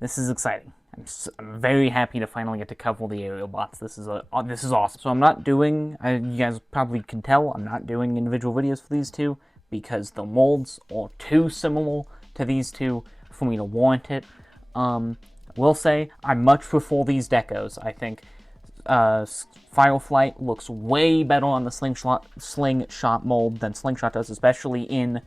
This is exciting. I'm very happy to finally get to cover the aerial bots. This is awesome. So I'm not doing, you guys probably can tell, I'm not doing individual videos for these two because the molds are too similar to these two for me to warrant it. Will say I much prefer these decos. I think Fireflight looks way better on the slingshot mold than Slingshot does, especially in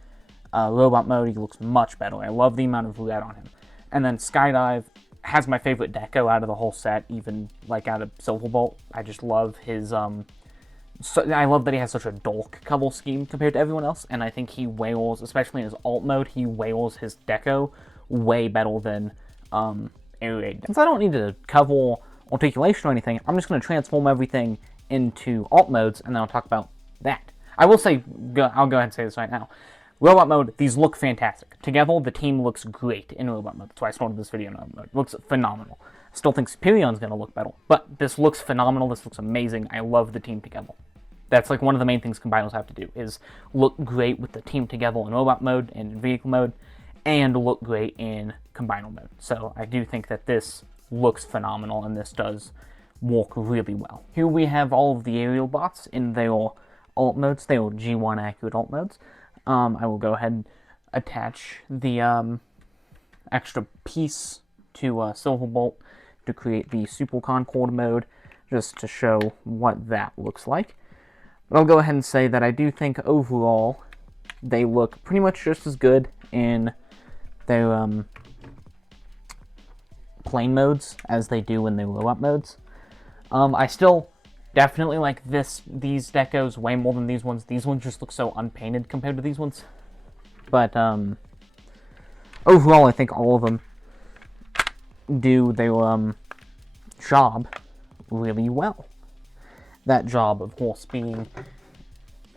robot mode. He looks much better. I love the amount of red on him. And then Skydive has my favorite deco out of the whole set, even like out of Silverbolt. I just love his I love that he has such a dark color scheme compared to everyone else, and I think he wails, especially in his alt mode, he wails his deco way better than Aeraid. Since I don't need to cover articulation or anything, I'm just going to transform everything into alt modes, and then I'll talk about that. I will say, I'll go ahead and say this right now. Robot mode, these look fantastic. Together, the team looks great in robot mode. That's why I started this video in robot mode. It looks phenomenal. Still think Superion's going to look better, but this looks phenomenal. This looks amazing. I love the team together. That's like one of the main things combiners have to do, is look great with the team together in robot mode and in vehicle mode, and look great in combiner mode. So I do think that this looks phenomenal, and this does work really well. Here we have all of the aerial bots in their alt modes. They are G1 accurate alt modes. I will go ahead and attach the extra piece to Silverbolt to create the Super Concord mode, just to show what that looks like. But I'll go ahead and say that I do think overall they look pretty much just as good in their plain modes as they do in their low-up modes. I still definitely like these decos way more than these ones. These ones just look so unpainted compared to these ones. But overall, I think all of them do their job really well. That job, of course, being,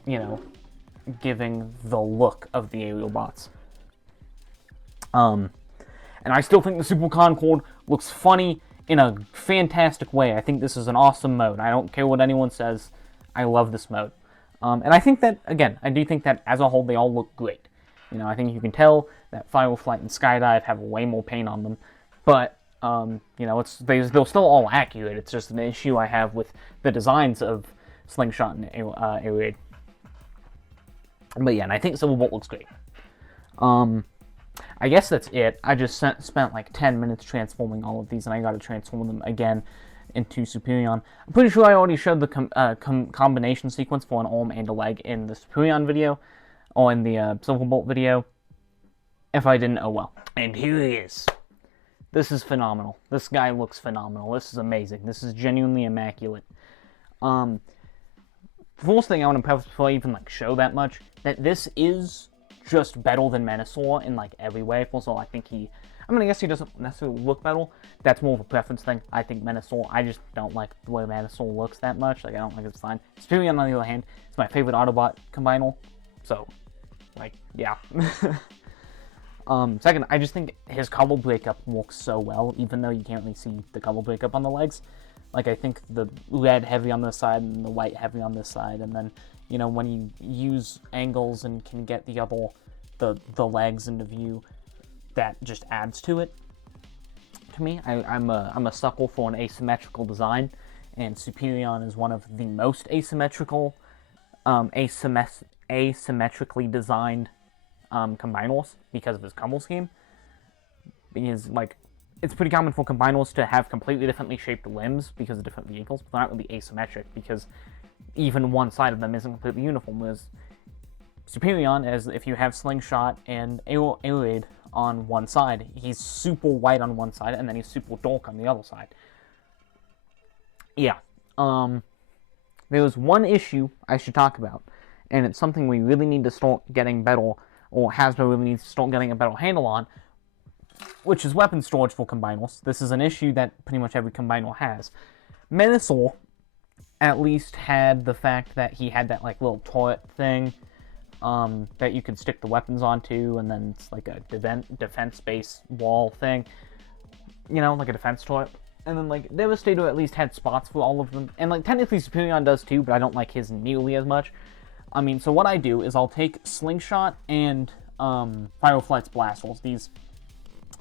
you know, giving the look of the aerial bots. And I still think the Super Concord looks funny in a fantastic way. I think this is an awesome mode. I don't care what anyone says. I love this mode. And I think that, again, I do think that as a whole they all look great. You know, I think you can tell that Fireflight and Skydive have way more paint on them. But, you know, they're still all accurate. It's just an issue I have with the designs of Slingshot and Aeraid. But yeah, and I think Silverbolt looks great. I guess that's it. I just spent like 10 minutes transforming all of these, and I got to transform them again into Superion. I'm pretty sure I already showed the combination sequence for an arm and a leg in the Superion video, or in the Silverbolt video. If I didn't, oh well. And here he is. This is phenomenal. This guy looks phenomenal. This is amazing. This is genuinely immaculate. First thing I want to preface before I even like show that much, that this is just better than Menasor in like every way. First of all, I think I guess he doesn't necessarily look better. That's more of a preference thing. I think Menasor, I just don't like the way Menasor looks that much. Like, I don't like his design. Superion, on the other hand, is my favorite Autobot combiner. So, like, yeah. Second, I just think his color breakup works so well, even though you can't really see the color breakup on the legs. Like, I think the red heavy on this side and the white heavy on this side, and then, you know, when you use angles and can get the legs into view, that just adds to it. To me, I'm a sucker for an asymmetrical design, and Superion is one of the most asymmetrical, asymmetrically designed combiners because of his combo scheme. Because, like, it's pretty common for combiners to have completely differently shaped limbs because of different vehicles, but they're not really asymmetric because even one side of them isn't completely uniform. Whereas Superion, as if you have Slingshot and Aeraid on one side, he's super white on one side, and then he's super dark on the other side. Yeah. There was one issue I should talk about, and it's something we really need to start getting better, or Hasbro really needs to start getting a better handle on, which is weapon storage for combiners. This is an issue that pretty much every combiner has. Menasor at least had the fact that he had that like little turret thing that you could stick the weapons onto, and then it's like a defense-based wall thing. You know, like a defense turret. And then like Devastator at least had spots for all of them. And like technically Superion does too, but I don't like his nearly as much. I mean, so what I do is I'll take Slingshot and Fireflight's blast holes, these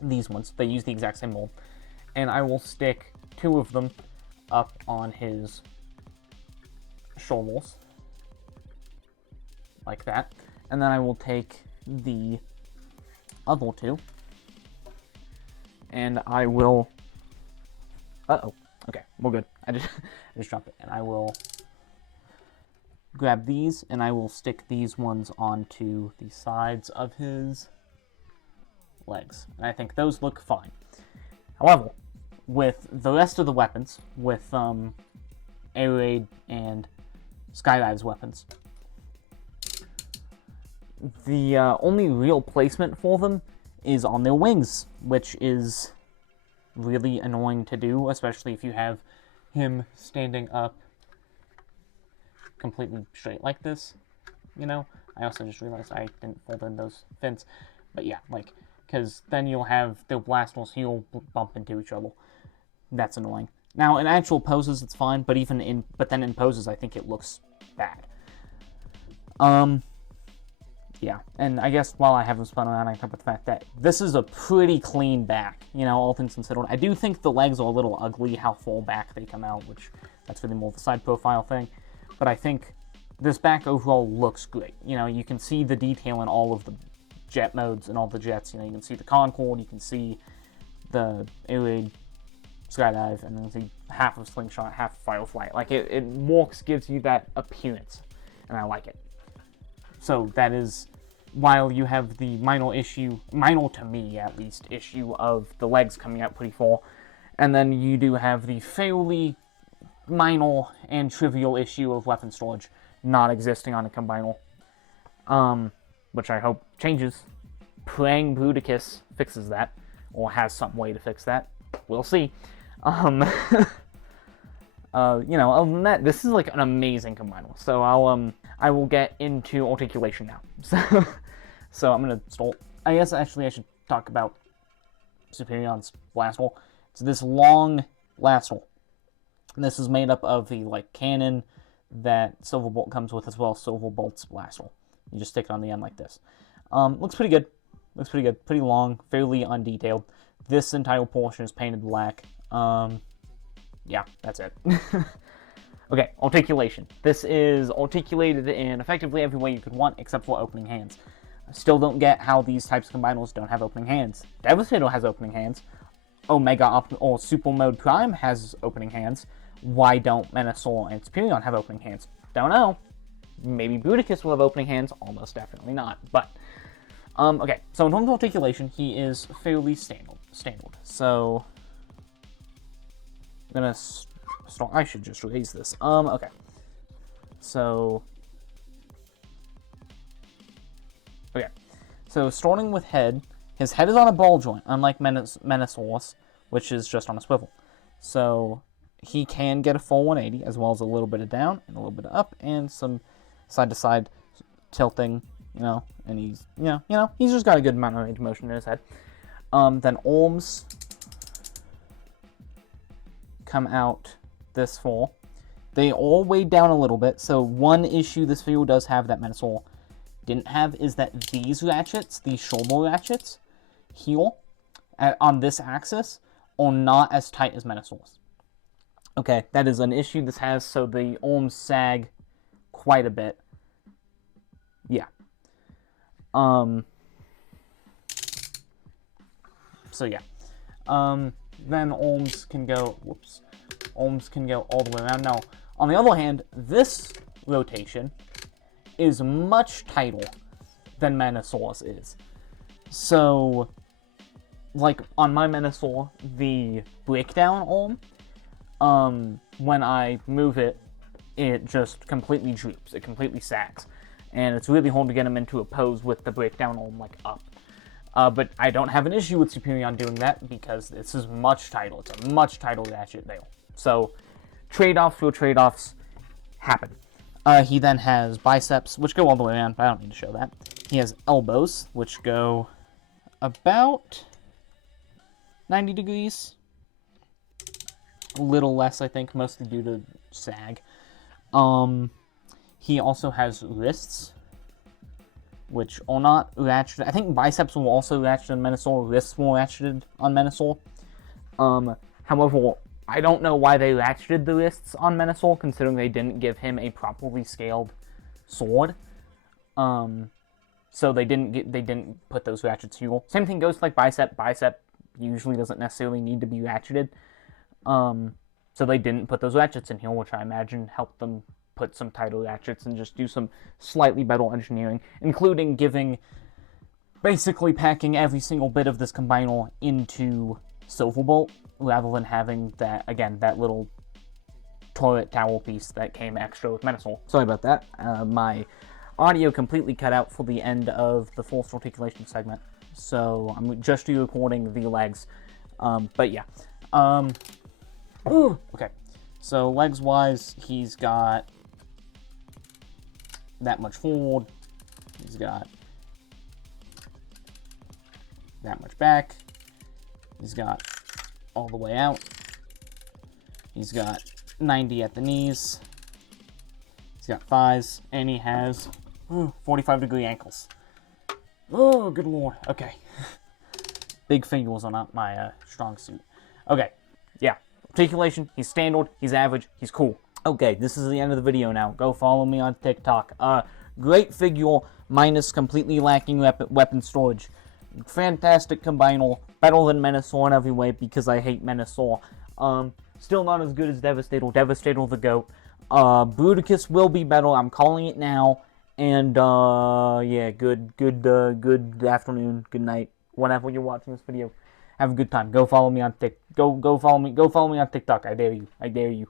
these ones. They use the exact same mold. And I will stick 2 of them up on his shoulders, like that. And then I will take the other 2, and I will... Uh-oh. Okay, we're good. I just dropped it. And I will grab these, and I will stick these ones onto the sides of his legs. And I think those look fine. However, with the rest of the weapons, with Air Raid and Skydive's weapons, the only real placement for them is on their wings, which is really annoying to do, especially if you have him standing up completely straight like this, you know? I also just realized I didn't fold in those fins, but yeah, like, because then you'll have their blasters heel bump into each other. That's annoying. Now, in actual poses, it's fine, but then in poses, I think it looks bad. Yeah, and I guess while I haven't spun around, I talk about the fact that this is a pretty clean back, you know, all things considered. I do think the legs are a little ugly, how full back they come out, which that's really more of a side profile thing. But I think this back overall looks great. You know, you can see the detail in all of the jet modes and all the jets. You know, you can see the Concorde, you can see the Air Raid, Skydive, and then see half of Slingshot, half of Firefly. Like, it works, gives you that appearance, and I like it. So that is, while you have the minor to me at least, issue of the legs coming out pretty full, and then you do have the fairly minor and trivial issue of weapon storage not existing on a combiner, which I hope changes. Praying Bruticus fixes that, or has some way to fix that. We'll see. You know, other than that, this is like an amazing combiner. So I will get into articulation now. So I'm gonna start. I guess actually I should talk about Superion's blast hole. It's this long blast hole. This is made up of the like cannon that Silverbolt comes with, as well as Silverbolt's blast hole. You just stick it on the end like this. Looks pretty good. Looks pretty good. Pretty long, fairly undetailed. This entire portion is painted black. Yeah, that's it. Okay, articulation. This is articulated in effectively every way you could want, except for opening hands. I still don't get how these types of combiners don't have opening hands. Devastator has opening hands. Omega or Super Mode Prime has opening hands. Why don't Menasor and Superion have opening hands? Don't know. Maybe Bruticus will have opening hands. Almost definitely not. But, okay. So in terms of articulation, he is fairly standard. So, I'm gonna start. I should just raise this. Okay. So, okay. So starting with head, his head is on a ball joint, unlike Menosaurus, which is just on a swivel. So he can get a full 180, as well as a little bit of down and a little bit of up, and some side-to-side tilting. You know, and he's he's just got a good amount of range of motion in his head. Then arms come out this far. They all weighed down a little bit, so one issue this video does have that Menasor didn't have is that these ratchets, these shoulder ratchets, here, on this axis, are not as tight as Menosaur's. Okay, that is an issue this has, so the arms sag quite a bit. Yeah. So yeah. Then arms can go, arms can go all the way around. Now, on the other hand, this rotation is much tighter than Menosaurus is. So, like, on my Menosaur, the breakdown arm, when I move it, it just completely droops. It completely sags. And it's really hard to get him into a pose with the breakdown arm, like, up. But I don't have an issue with Superion doing that, because this is much tighter. It's a much tighter ratchet there. So, trade-offs for trade-offs happen. He then has biceps, which go all the way around, but I don't need to show that. He has elbows, which go about 90 degrees. A little less, I think, mostly due to sag. He also has wrists, which are not ratcheted. I think biceps will also ratchet on Menasor, wrists will ratcheted on Menasor. However, I don't know why they ratcheted the wrists on Menasor, considering they didn't give him a properly scaled sword. So they didn't put those ratchets here. Same thing goes for like bicep. Bicep usually doesn't necessarily need to be ratcheted. So they didn't put those ratchets in here, which I imagine helped them put some tighter ratchets and just do some slightly better engineering, including basically packing every single bit of this combiner into Silverbolt, rather than having that little turret tower piece that came extra with Menasor. Sorry about that. My audio completely cut out for the end of the forced articulation segment, so I'm just re-recording the legs. But yeah. Okay. So legs-wise, he's got that much forward. He's got that much back. He's got all the way out. He's got 90 at the knees. He's got thighs, and he has 45-degree ankles. Oh, good lord. Okay. Big fingers are not my strong suit. Okay, yeah. Articulation, he's standard, he's average, he's cool. Okay, this is the end of the video now. Go follow me on TikTok. Great figure, minus completely lacking weapon storage. Fantastic combiner, better than Menasor in every way because I hate Menasor. Still not as good as Devastator. Devastator the GOAT. Bruticus will be better, I'm calling it now. And, yeah, good afternoon, good night, whenever you're watching this video. Have a good time. Go follow me on go follow me on TikTok. I dare you.